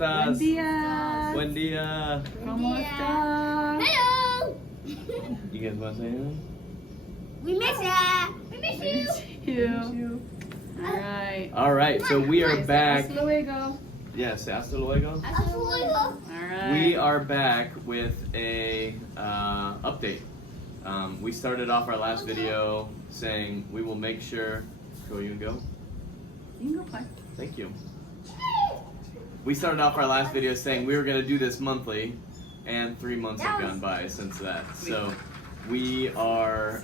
estás? Buen día. Buen día. ¿Cómo estás? Hello. You guys want to say anything? We miss ya. We miss you. You. All right. All right, so we are back. Hasta luego. Yes, hasta luego. Hasta luego. All right. We are back with a update. We started off our last video saying we will make sure. Go, you can go. You can go play. Thank you. We started off our last video saying we were going to do this monthly, and 3 months have gone by since that. So we are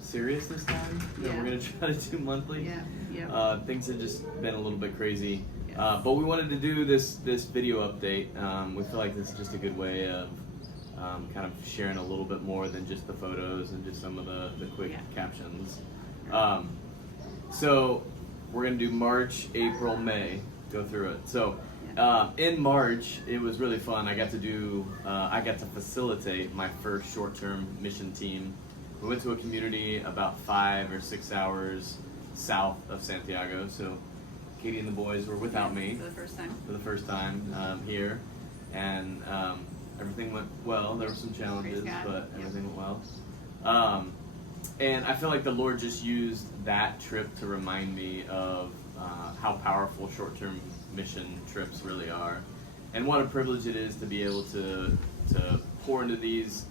serious this time. Yeah. We're going to try to do monthly. Yeah. Things have just been a little bit crazy. But we wanted to do this video update. We feel like this is just a good way of kind of sharing a little bit more than just the photos and just some of the quick captions. So we're going to do March, April, May, go through it. So in March, it was really fun. I got to facilitate my first short-term mission team. We went to a community about 5 or 6 hours south of Santiago. So Katie and the boys were without me For the first time. here, and everything went well. There were some challenges, Praise God. but everything went well. And I feel like the Lord just used that trip to remind me of how powerful short-term mission trips really are, and what a privilege it is to be able to pour into these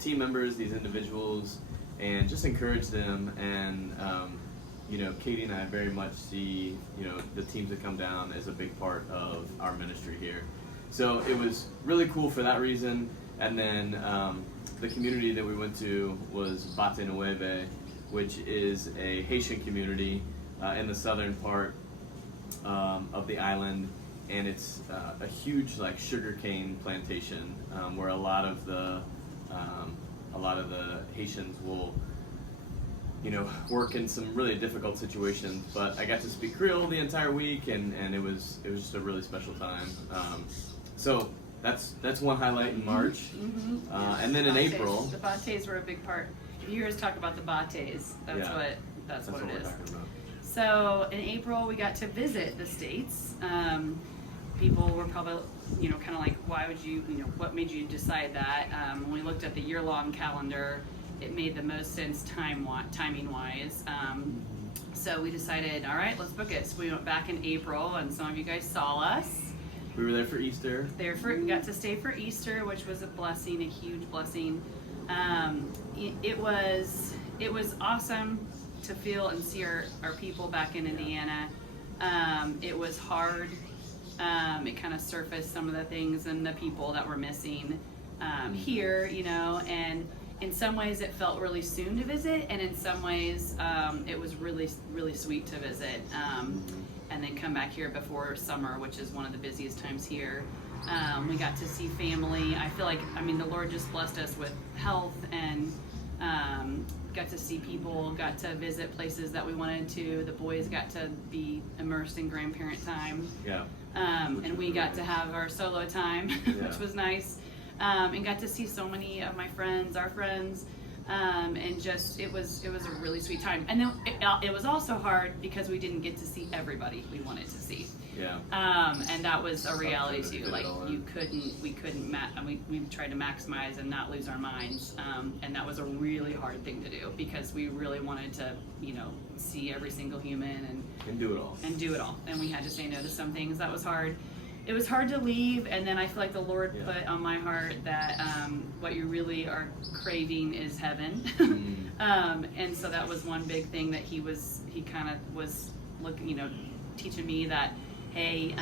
team members, these individuals, and just encourage them. And Katie and I very much see the teams that come down as a big part of our ministry here. So it was really cool for that reason. And then the community that we went to was Bate Nueve, which is a Haitian community in the southern part of the island, and it's a huge sugarcane plantation where a lot of the Haitians will work in some really difficult situations. But I got to speak Creole the entire week, and it was just a really special time. So that's one highlight in March. And then in April, the bates were a big part. If you hear us talk about the bates, that's what it we're is. talking about. So in April, we got to visit the States. People were probably, kind of like, why would you, what made you decide that? When we looked at the year-long calendar, it made the most sense timing-wise. So we decided, all right, let's book it. So we went back in April, and some of you guys saw us. We were there for Easter. We got to stay for Easter, which was a blessing, a huge blessing. It was awesome to feel and see our people back in Indiana. It was hard. It kind of surfaced some of the things and the people that were missing here, and in some ways it felt really soon to visit, and in some ways it was really, really sweet to visit. And then come back here before summer, which is one of the busiest times here. We got to see family. I feel like, the Lord just blessed us with health, and got to see people, got to visit places that we wanted to. The boys got to be immersed in grandparent time. Yeah. And we got to have our solo time, which was nice. And got to see so many of my friends, our friends. And just it was a really sweet time. And then it was also hard because we didn't get to see everybody we wanted to see. Yeah. And that was a reality too. Like we couldn't we tried to maximize and not lose our minds. And that was a really hard thing to do because we really wanted to, see every single human and do it all. And we had to say no to some things. That was hard. It was hard to leave, and then I feel like the Lord put on my heart that what you really are craving is heaven. And so that was one big thing that he kind of was looking, teaching me that, hey,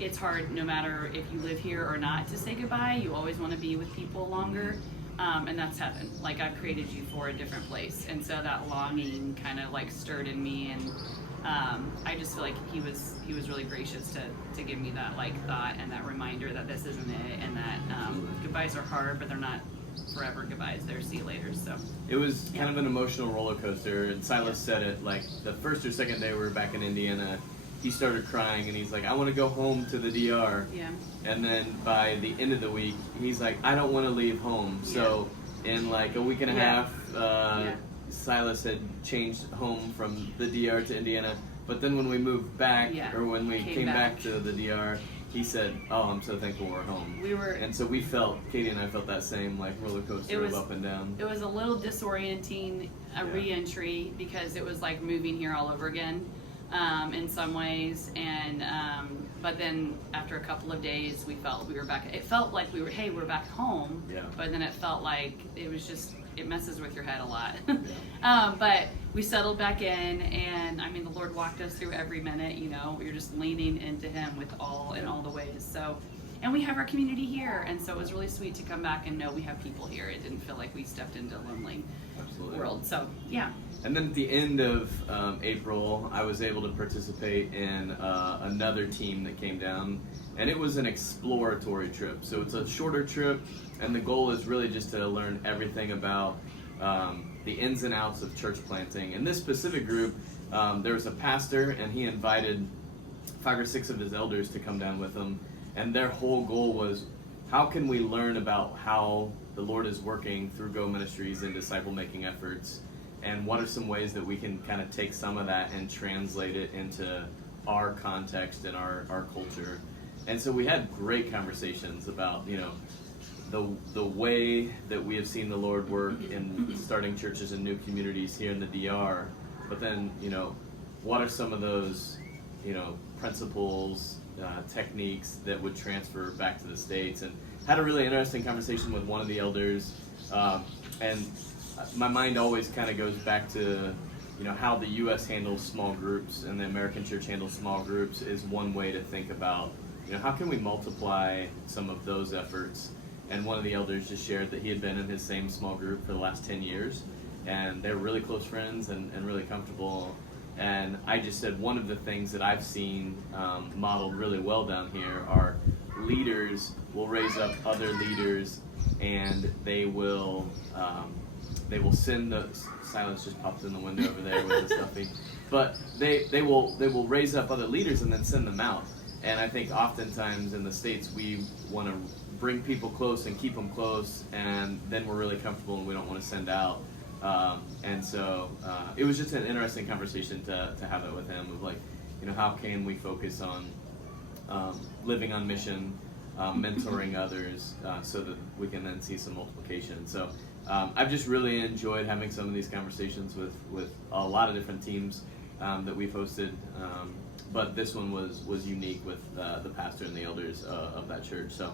it's hard no matter if you live here or not to say goodbye. You always want to be with people longer, and that's heaven. Like, I've created you for a different place. And so that longing kind of stirred in me, and I just feel like he was really gracious to give me that thought and that reminder that this isn't it, and that goodbyes are hard, but they're not forever goodbyes. They're see you later. So it was kind of an emotional roller coaster. And Silas said it the first or second day we were back in Indiana, he started crying and he's like, I want to go home to the DR. Yeah. And then by the end of the week, he's like, I don't want to leave home. So in a week and a half, Silas had changed home from the DR to Indiana But then when we moved back, Yeah, or when we came back back. to the DR, he said, "Oh, I'm so thankful we're home." And so Katie and I felt that same like roller coaster of up and down. It was a little disorienting, re-entry, because it was like moving here all over again, in some ways. And but then after a couple of days, we felt we were back. It felt like we're back home. Yeah. But then it felt like it was just, it messes with your head a lot. Yeah. But we settled back in, and I mean, the Lord walked us through every minute. You're just leaning into Him in all the ways. So, and we have our community here, and so it was really sweet to come back and know we have people here. It didn't feel like we stepped into a lonely world. So, yeah. And then at the end of April, I was able to participate in another team that came down, and it was an exploratory trip. So it's a shorter trip, and the goal is really just to learn everything about the ins and outs of church planting. In this specific group, there was a pastor, and he invited 5 or 6 of his elders to come down with him, and their whole goal was, how can we learn about how the Lord is working through Go Ministries and disciple-making efforts, and what are some ways that we can kind of take some of that and translate it into our context and our culture. And so we had great conversations about, the way that we have seen the Lord work in starting churches and new communities here in the DR, but then, what are some of those, principles, techniques that would transfer back to the States, and had a really interesting conversation with one of the elders, and my mind always kind of goes back to, how the U.S. handles small groups and the American church handles small groups is one way to think about, how can we multiply some of those efforts. And one of the elders just shared that he had been in his same small group for the last 10 years, and they're really close friends and really comfortable. And I just said one of the things that I've seen modeled really well down here are leaders will raise up other leaders, and they will send the silence just popped in the window over there with the stuffing. But they will raise up other leaders and then send them out. And I think oftentimes in the States we want to bring people close and keep them close, and then we're really comfortable and we don't want to send out. And so it was just an interesting conversation to have it with him of like, how can we focus on living on mission, mentoring others, so that we can then see some multiplication. So I've just really enjoyed having some of these conversations with a lot of different teams that we've hosted. But this one was unique with the pastor and the elders of that church. So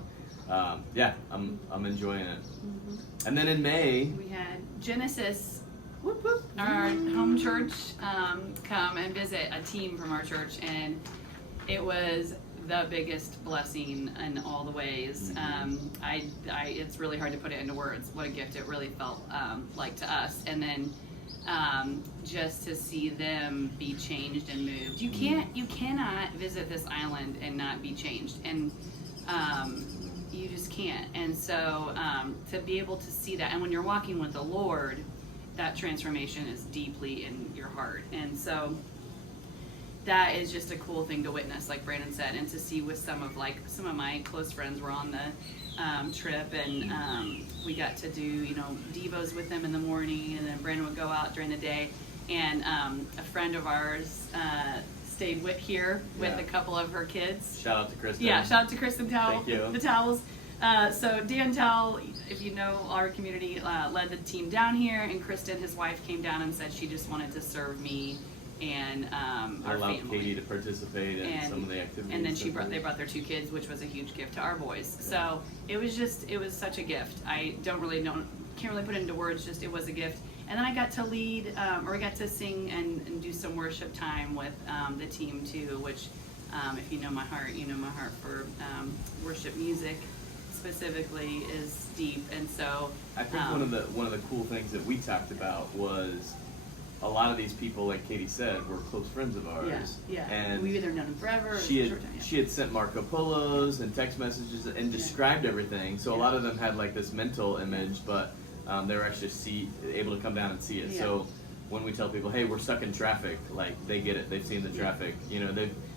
I'm enjoying it. Mm-hmm. And then in May we had Genesis, whoop, whoop, our home church, come and visit a team from our church, and it was the biggest blessing in all the ways. It's really hard to put it into words what a gift it really felt like to us. And then just to see them be changed and moved. You cannot visit this island and not be changed, and you just can't. And so to be able to see that, and when you're walking with the Lord, that transformation is deeply in your heart. And so that is just a cool thing to witness, like Brandon said, and to see with some of my close friends were on the trip, and we got to do devos with them in the morning, and then Brandon would go out during the day, and a friend of ours stayed here with a couple of her kids. Shout out to Kristen. Yeah, shout out to Kristen Towell. Thank you. The Towels. So Dan Towell, if you know our community, led the team down here, and Kristen, his wife, came down and said she just wanted to serve me and our allowed family. Katie to participate in some of the activities. And then they brought their 2 kids, which was a huge gift to our boys. Yeah. So it was such a gift. I can't really put it into words. Just it was a gift. And then I got to lead, or I got to sing and do some worship time with the team too. Which, if you know my heart, for worship music specifically is deep. And so I think one of the cool things that we talked about was a lot of these people, like Katie said, were close friends of ours. Yeah. And we've either known them forever. Or she had sent Marco Polos and text messages and described everything. So a lot of them had like this mental image, but they were actually able to come down and see it. Yeah. So when we tell people, hey, we're stuck in traffic, like they get it. They've seen the traffic.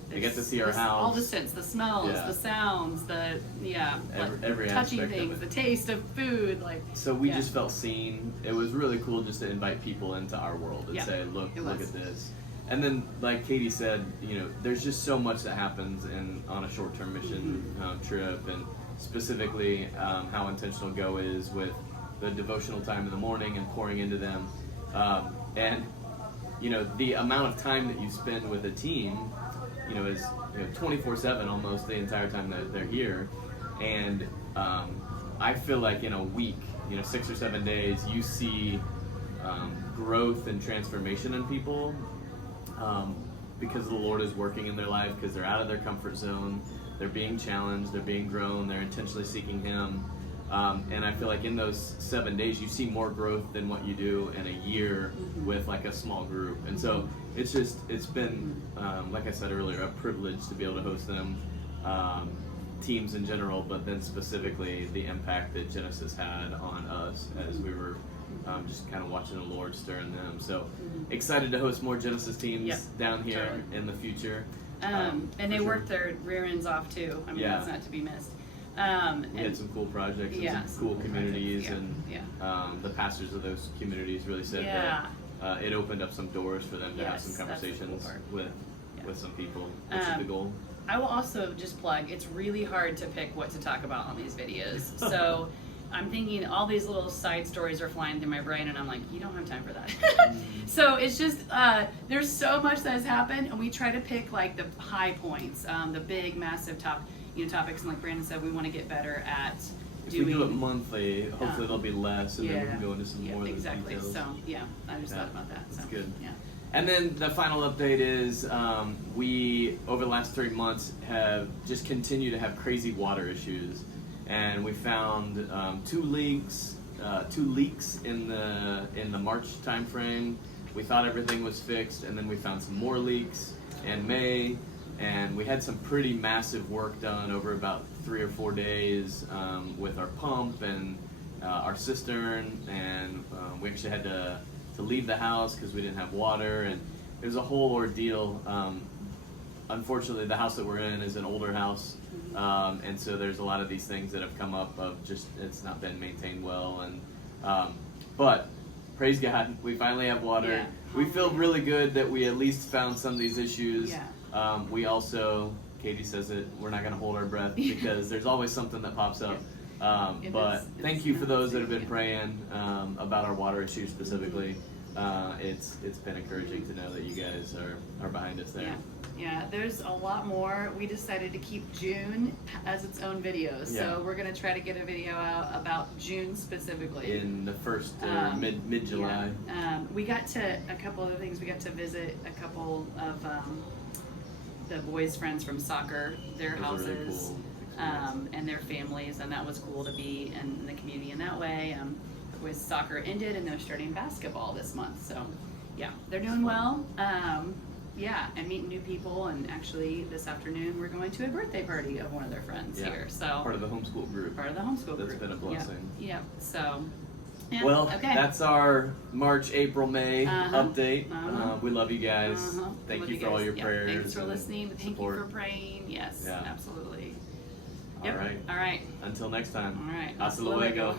They get to see our house. All the scents, the smells, the sounds, every touching aspect things, of it. the taste of food, So we just felt seen. It was really cool just to invite people into our world and say, look at this. And then, like Katie said, there's just so much that happens on a short-term mission trip, and specifically how intentional Go is with the devotional time in the morning and pouring into them. And the amount of time that you spend with a team, is 24/7 almost the entire time that they're here. And I feel like in a week, 6 or 7 days, you see growth and transformation in people. Because the Lord is working in their life, because they're out of their comfort zone, they're being challenged, they're being grown, they're intentionally seeking Him. And I feel like in those 7 days, you see more growth than what you do in a year with like a small group. And so it's been, like I said earlier, a privilege to be able to host them, teams in general, but then specifically the impact that Genesis had on us as we were just kind of watching the Lord stir in them. So excited to host more Genesis teams down here in the future. And they worked their rear ends off too. I mean, that's not to be missed. We had some cool projects and some cool communities, and the pastors of those communities really said that it opened up some doors for them to have some conversations with some people, which is the goal. I will also just plug, it's really hard to pick what to talk about on these videos. So I'm thinking all these little side stories are flying through my brain, and I'm like, you don't have time for that. So it's just, there's so much that has happened, and we try to pick like the high points, the big, massive topics. And like Brandon said, we want to get better at doing. If we do it monthly, hopefully there'll be less, and then we can go into some more of those details. So I just thought about that. That's good. Yeah. And then the final update is we, over the last 3 months, have just continued to have crazy water issues. And we found two leaks in the March timeframe. We thought everything was fixed, and then we found some more leaks in May. And we had some pretty massive work done over about 3 or 4 days with our pump and our cistern, and we actually had to leave the house because we didn't have water, and it was a whole ordeal. Unfortunately, the house that we're in is an older house, and so there's a lot of these things that have come up of just it's not been maintained well, and but praise God, we finally have water. Yeah. We feel really good that we at least found some of these issues. Yeah. We also, Katie says it, we're not going to hold our breath because there's always something that pops up. But thank you for those that have been praying about our water issue specifically. It's been encouraging to know that you guys are behind us there. Yeah, there's a lot more. We decided to keep June as its own video, so we're going to try to get a video out about June specifically. In the first mid-July. We got to, a couple other things, we got to visit a couple of the boys' friends from soccer, their houses, really cool and their families, and that was cool to be in the community in that way. The boys' soccer ended, and they're starting basketball this month, so yeah, they're doing well. And meeting new people, and actually this afternoon we're going to a birthday party of one of their friends here. So part of the homeschool group. That's been a blessing. Yeah. So. Yeah. Well, that's our March, April, May update. We love you guys. Thank you for all your prayers. Thanks for listening. Thank you for praying. Yes, absolutely. All right. All right. Until next time. All right. Hasta luego.